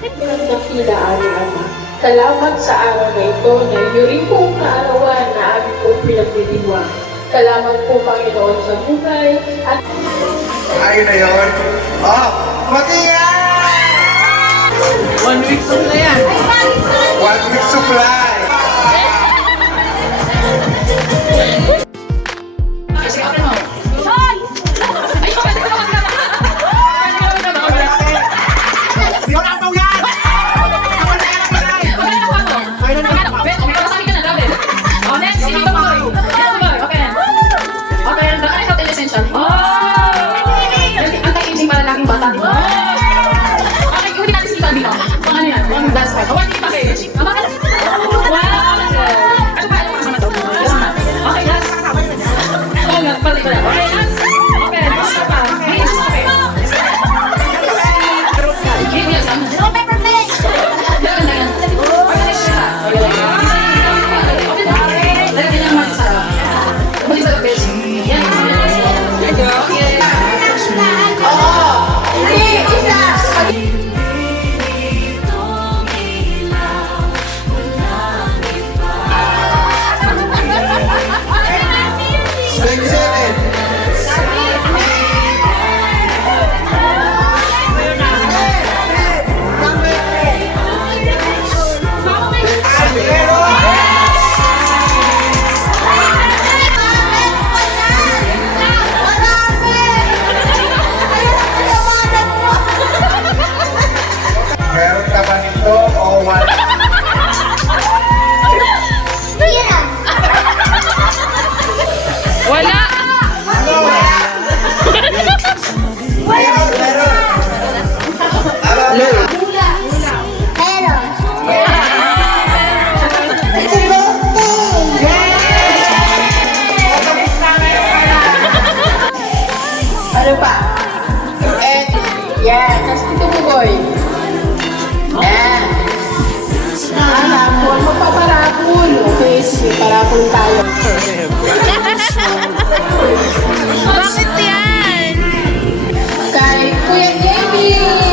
Ang dakila aming Ama. Salamat sa araw na ito na iyo rin pong kaarawan na aming pong pinagdidiwang. Salamat po, Panginoon, sa buhay at Ayun na yun. Oh, matingay! 1 week soon na yan. 1 week supply. Kasi ako mo. Ay! Ay, pwede ko naman na. Yun ang tawag yan! Meron ka ba nito o wala? Wala! Meron, meron. ano pa? And, yan, tapos ito mo, boy. Yan. Parapol, magpaparapol. Okay, sige, parapol tayo. Bakit yan? Kay Kuya Jamie!